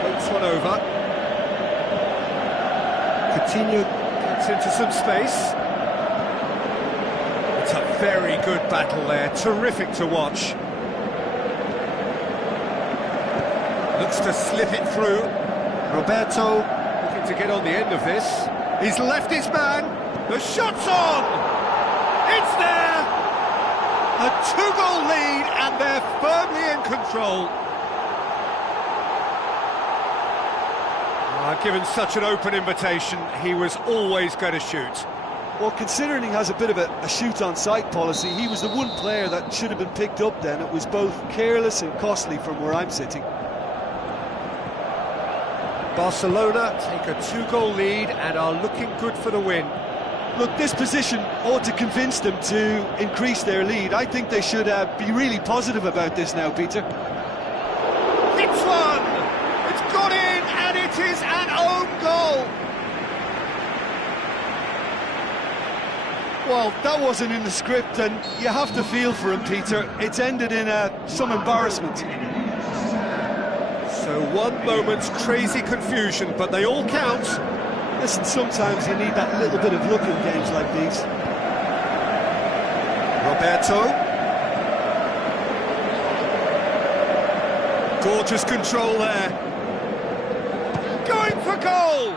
Floats one over. Coutinho gets into some space. It's a very good battle there, terrific to watch. Looks to slip it through. Roberto looking to get on the end of this. He's left his man. The shot's on! It's there! A 2-goal lead and they're firmly in control. Given such an open invitation, he was always going to shoot. Well, considering he has a bit of a shoot-on-sight policy, he was the one player that should have been picked up then. It was both careless and costly from where I'm sitting. Barcelona take a 2-goal lead and are looking good for the win. Look, this position ought to convince them to increase their lead. I think they should be really positive about this now, Peter. It's one! It's gone in, and it is an own goal! Well, that wasn't in the script, and you have to feel for him, Peter. It's ended in some embarrassment. So one moment's crazy confusion, but they all count. Listen, sometimes you need that little bit of luck in games like these. Roberto. Gorgeous control there. Going for goal!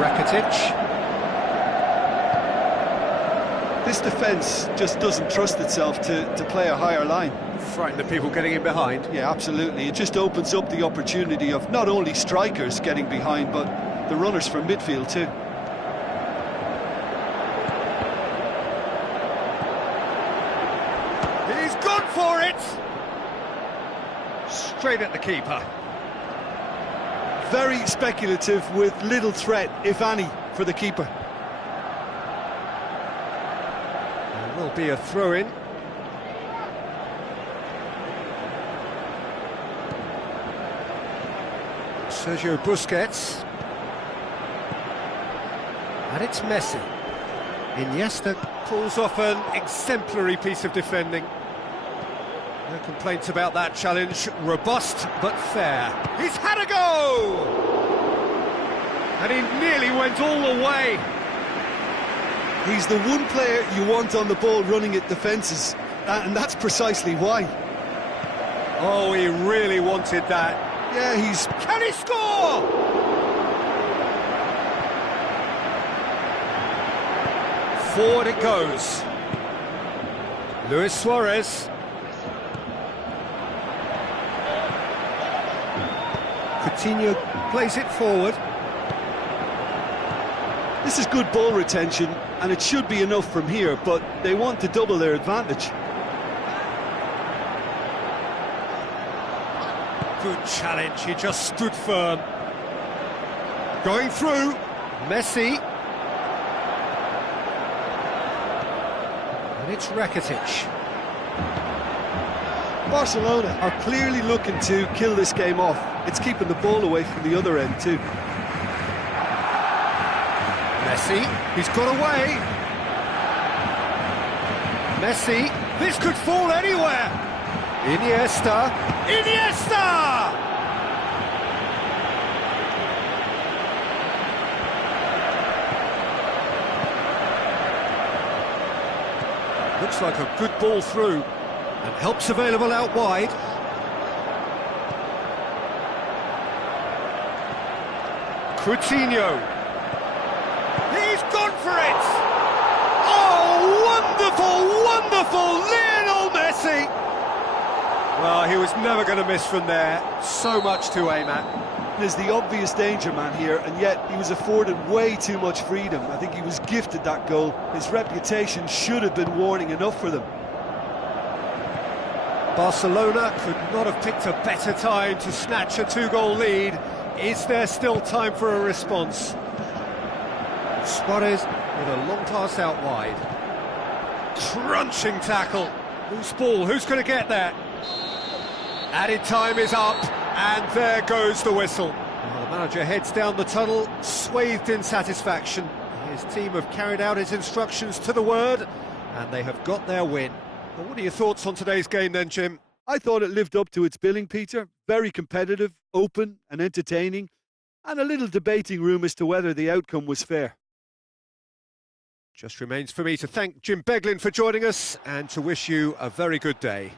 Rakitic. This defence just doesn't trust itself to play a higher line. Frighten the people getting in behind. Yeah, absolutely. It just opens up the opportunity of not only strikers getting behind, but the runners from midfield too. He's gone for it! Straight at the keeper. Very speculative with little threat, if any, for the keeper. There will be a throw-in. Sergio Busquets. And it's Messi. Iniesta pulls off an exemplary piece of defending. No complaints about that challenge. Robust but fair. He's had a go! And he nearly went all the way. He's the one player you want on the ball running at defences, and that's precisely why. Oh, he really wanted that. Yeah, he's... Can he score? Forward it goes. Luis Suarez. Coutinho plays it forward. This is good ball retention, and it should be enough from here, but they want to double their advantage. Good challenge, he just stood firm. Going through, Messi. And it's Rakitic. Barcelona are clearly looking to kill this game off. It's keeping the ball away from the other end too. Messi, he's got away. Messi, this could fall anywhere. Iniesta. Looks like a good ball through, and help's available out wide. Coutinho. He's gone for it! Oh, wonderful, Lionel Messi! Well, he was never going to miss from there. So much to aim at. There's the obvious danger man here, and yet he was afforded way too much freedom. I think he was gifted that goal. His reputation should have been warning enough for them. Barcelona could not have picked a better time to snatch a two-goal lead. Is there still time for a response? Suarez with a long pass out wide. Crunching tackle. Loose ball, who's going to get there? Added time is up, and there goes the whistle. Well, the manager heads down the tunnel, swathed in satisfaction. His team have carried out his instructions to the word, and they have got their win. Well, what are your thoughts on today's game then, Jim? I thought it lived up to its billing, Peter. Very competitive, open and entertaining, and a little debating room as to whether the outcome was fair. Just remains for me to thank Jim Beglin for joining us and to wish you a very good day.